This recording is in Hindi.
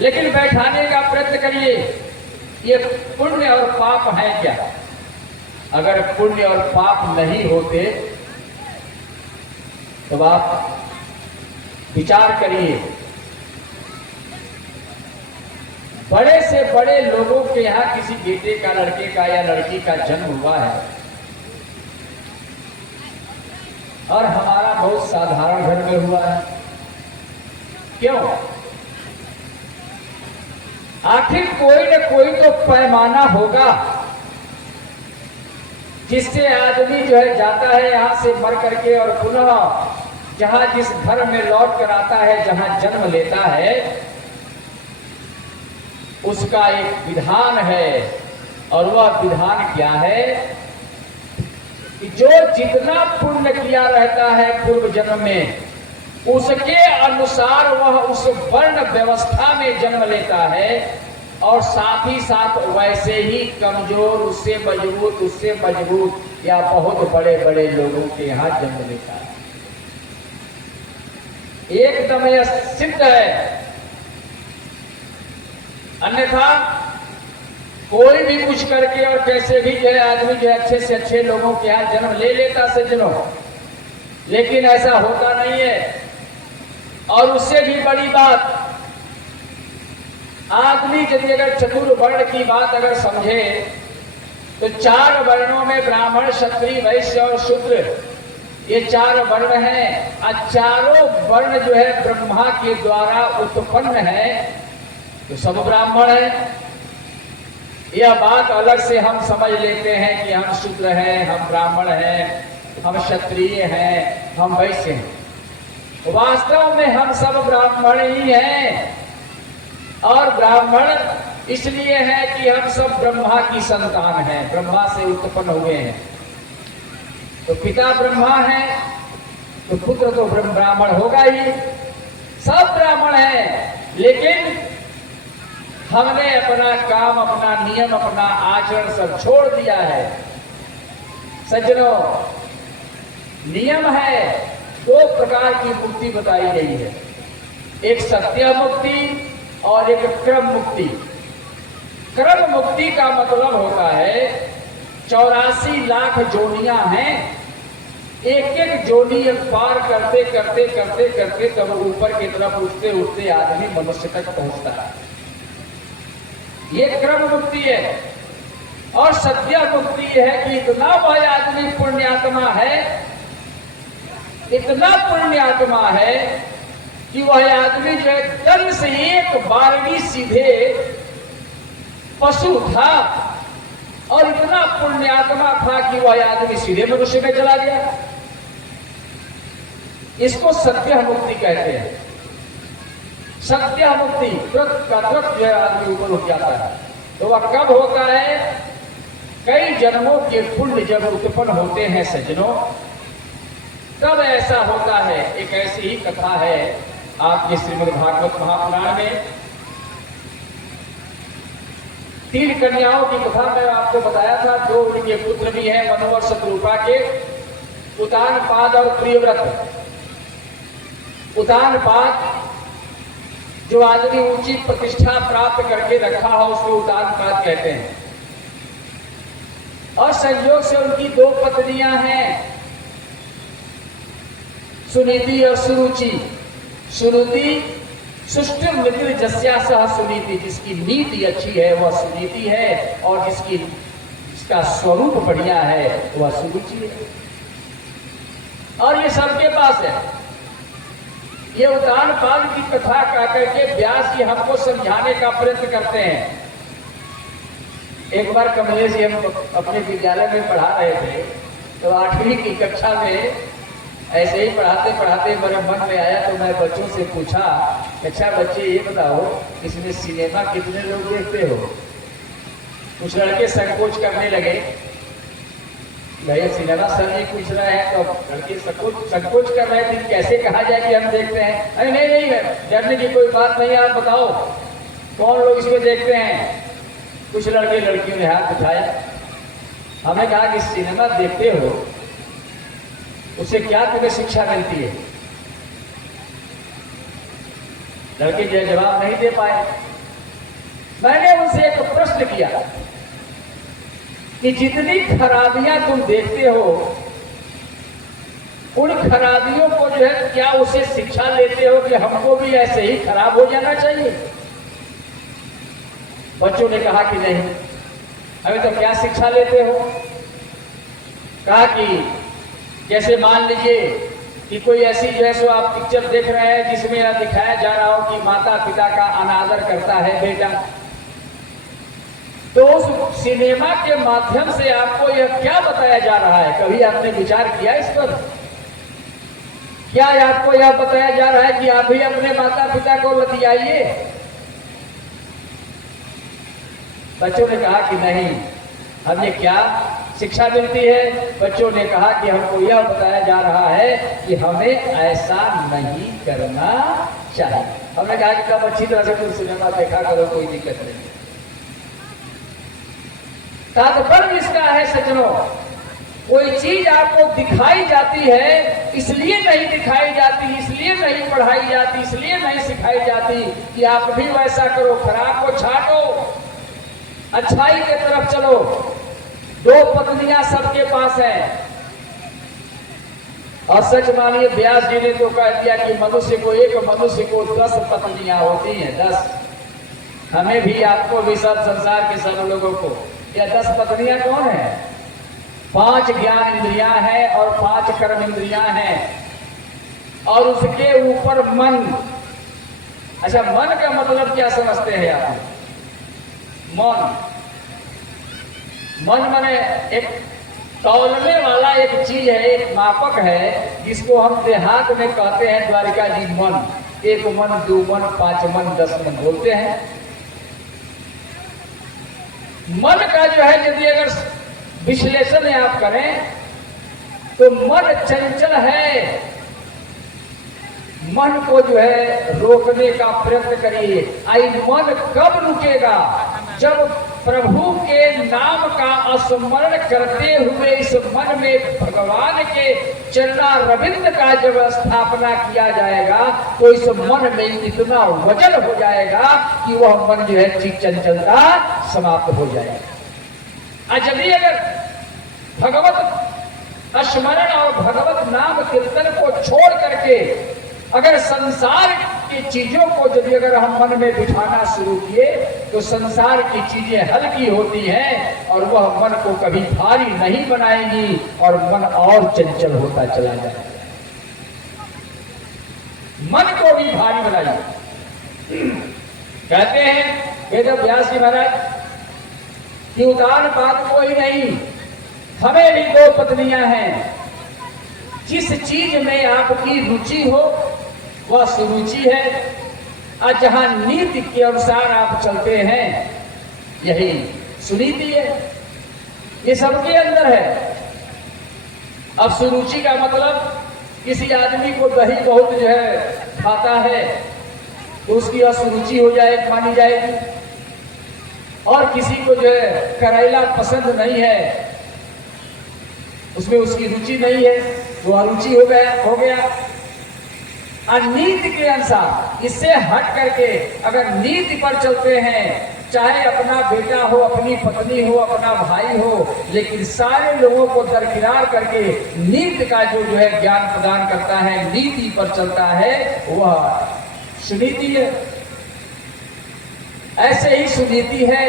लेकिन बैठाने का प्रयत्न करिए, ये पुण्य और पाप है क्या? अगर पुण्य और पाप नहीं होते तो आप विचार करिए, बड़े से बड़े लोगों के यहां किसी बेटे का, लड़के का या लड़की का जन्म हुआ है और हमारा बहुत साधारण घर में हुआ है। क्यों? आखिर कोई न कोई तो पैमाना होगा जिससे आदमी जो है जाता है यहां से मर करके और पुनः जहां जिस घर में लौट कर आता है, जहां जन्म लेता है, उसका एक विधान है। और वह विधान क्या है कि जो जितना पुण्य किया रहता है पूर्व जन्म में, उसके अनुसार वह उस वर्ण व्यवस्था में जन्म लेता है और साथ ही साथ वैसे ही कमजोर, उससे मजबूत या बहुत बड़े बड़े लोगों के यहां जन्म लेता है। एकदम यह सिद्ध है। अन्यथा कोई भी कुछ करके और कैसे भी जो है आदमी जो है अच्छे से अच्छे लोगों के यहां जन्म ले लेता सज्जनों, लेकिन ऐसा होता नहीं है। और उससे भी बड़ी बात, आदमी यदि अगर चतुर्वर्ण की बात अगर समझे तो 4 वर्णों में ब्राह्मण, क्षत्रिय, वैश्य और शूद्र, ये 4 वर्ण हैं। और चारों वर्ण जो है ब्रह्मा के द्वारा उत्पन्न है, तो सब ब्राह्मण है। यह बात अलग से हम समझ लेते हैं कि हम शूद्र हैं, हम ब्राह्मण हैं, हम क्षत्रिय हैं, हम वैश्य हैं। वास्तव में हम सब ब्राह्मण ही हैं। और ब्राह्मण इसलिए है कि हम सब ब्रह्मा की संतान हैं, ब्रह्मा से उत्पन्न हुए हैं। तो पिता ब्रह्मा है तो पुत्र तो ब्राह्मण होगा ही। सब ब्राह्मण हैं, लेकिन हमने अपना काम, अपना नियम, अपना आचरण सब छोड़ दिया है। सज्जनों, नियम है, 2 प्रकार की मुक्ति बताई गई है, एक सत्य मुक्ति और एक क्रम मुक्ति। क्रम मुक्ति का मतलब होता है 84 लाख जोनियां हैं, एक जोनी पार करते करते करते करते तब ऊपर की तरफ उठते उठते आदमी मनुष्य तक पहुंचता है। ये क्रम मुक्ति है। और सत्य मुक्ति है कि इतना वह आदमी पुण्यात्मा है, इतना पुण्यात्मा है कि वह आदमी जो है जन्म से एक बार भी सीधे पशु था और इतना पुण्यात्मा था कि वह आदमी सीधे मनुष्य में चला गया। इसको सत्य मुक्ति कहते हैं। सत्य मुक्ति तुरंत का तुरंत जो है आदमी ऊपर उठ जाता है। तो वह कब होता है? कई जन्मों के पुण्य जब उत्पन्न होते हैं सज्जनों, तब ऐसा होता है। एक ऐसी ही कथा है आपके श्रीमद् भागवत महापुराण में। 3 कन्याओं की कथा मैं आपको बताया था, 2 उनके पुत्र भी हैं, मनु और शत्रुपा के, उतानपाद और प्रियव्रत। उतानपाद जो आदमी ऊंची प्रतिष्ठा प्राप्त करके रखा हो उसको उतानपाद कहते हैं। और संयोग से उनकी 2 पत्नियां हैं, सुनीति और सुरुचि। सुनीति सुष्टि मृत्यु जस्या सह सुनीति, जिसकी नीति अच्छी है वह सुनीति है, और जिसका स्वरूप बढ़िया है वह सुरुचि है। और ये सबके पास है। ये उतानपाद की कथा कह करके व्यास जी हमको समझाने का प्रयत्न करते हैं। एक बार कमलेश जी हम अपने विद्यालय में पढ़ा रहे थे, तो 8वीं की कक्षा में ऐसे ही पढ़ाते पढ़ाते मेरे मन में आया, तो मैं बच्चों से पूछा, अच्छा बच्चे ये बताओ इसमें सिनेमा कितने लोग देखते हो? कुछ लड़के संकोच करने लगे, भैया सिनेमा सर जी पूछ रहे हैं, तो लड़के संकोच कर रहे थे, कैसे कहा जाए कि हम देखते हैं? अरे नहीं, डरने की कोई बात नहीं, आप बताओ कौन लोग इसमें देखते हैं? कुछ लड़के लड़कियों ने हाथ उठाया। हमने कहा कि सिनेमा देखते हो, उससे क्या तुम्हें शिक्षा मिलती है? लड़के जो जवाब नहीं दे पाए। मैंने उनसे एक प्रश्न किया कि जितनी खराबियां तुम देखते हो, उन खराबियों को जो है क्या उसे शिक्षा लेते हो कि हमको भी ऐसे ही खराब हो जाना चाहिए? बच्चों ने कहा कि नहीं। अभी तो क्या शिक्षा लेते हो? कहा कि जैसे मान लीजिए कि कोई ऐसी जो है सो आप पिक्चर देख रहे हैं जिसमें यह दिखाया जा रहा हो कि माता पिता का अनादर करता है बेटा, तो उस सिनेमा के माध्यम से आपको यह क्या बताया जा रहा है? कभी आपने विचार किया इस पर? क्या आपको यह बताया जा रहा है कि आप भी अपने माता पिता को लतियाइए? बच्चों ने कहा कि नहीं, हमें क्या शिक्षा मिलती है? बच्चों ने कहा कि हमको यह बताया जा रहा है कि हमें ऐसा नहीं करना चाहिए। हमने कहा कि तब अच्छी तरह से तुम सिनेमा देखा करो, कोई दिक्कत नहीं। तात्पर्य इसका है सज्जनों, कोई चीज आपको दिखाई जाती है, इसलिए नहीं दिखाई जाती, इसलिए नहीं पढ़ाई जाती, इसलिए नहीं सिखाई जाती कि आप भी वैसा करो। खराब को छाटो, अच्छाई के तरफ चलो। 2 पत्नियां सबके पास हैं, और सच मानिए व्यास जी ने तो कह दिया कि एक मनुष्य को 10 पत्नियां होती हैं, 10। हमें भी, आपको भी, सब संसार के सब लोगों को। या 10 पत्नियां कौन है? 5 ज्ञान इंद्रियां हैं और 5 कर्म इंद्रियां हैं, और उसके ऊपर मन। अच्छा, मन का मतलब क्या समझते हैं आप? मन माने एक तौलने वाला एक चीज है, एक मापक है, जिसको हम देहात में कहते हैं द्वारिका जी मन। 1 मन, 2 मन, 5 मन, 10 मन बोलते हैं। मन का जो है यदि अगर विश्लेषण आप करें तो मन चंचल है। मन को जो है रोकने का प्रयत्न करिए। आई मन कब रुकेगा? जब प्रभु के नाम का स्मरण करते हुए इस मन में भगवान के चरणारविंद का जब स्थापना किया जाएगा, तो इस मन में इतना वजन हो जाएगा कि वह मन जो है चंचलता समाप्त हो जाएगा। आज यदि अगर भगवत स्मरण और भगवत नाम कीर्तन को छोड़ करके अगर संसार की चीजों को यदि अगर हम मन में बिठाना शुरू किए, तो संसार की चीजें हल्की होती हैं और वह मन को कभी भारी नहीं बनाएंगी, और मन और चंचल होता चला जाएगा। मन को भी भारी बनाइए। कहते हैं वेद व्यास जी महाराज कि उदार बात कोई नहीं, हमें भी 2 पत्नियां हैं। जिस चीज में आपकी रुचि हो वह सुरुचि है, और जहां नीति के अनुसार आप चलते हैं यही सुनीति है। ये सबके अंदर है। अब सुरुचि का मतलब किसी आदमी को दही बहुत जो है खाता है तो उसकी असुरुचि हो जाए मानी जाएगी, और किसी को जो है करेला पसंद नहीं है, उसमें उसकी रुचि नहीं है, वो अरुचि हो गया। और नीति के अनुसार इससे हट करके अगर नीति पर चलते हैं, चाहे अपना बेटा हो, अपनी पत्नी हो, अपना भाई हो, लेकिन सारे लोगों को दरकिनार करके नीति का जो है ज्ञान प्रदान करता है, नीति पर चलता है, वह सुनीति है। ऐसे ही सुनीति है।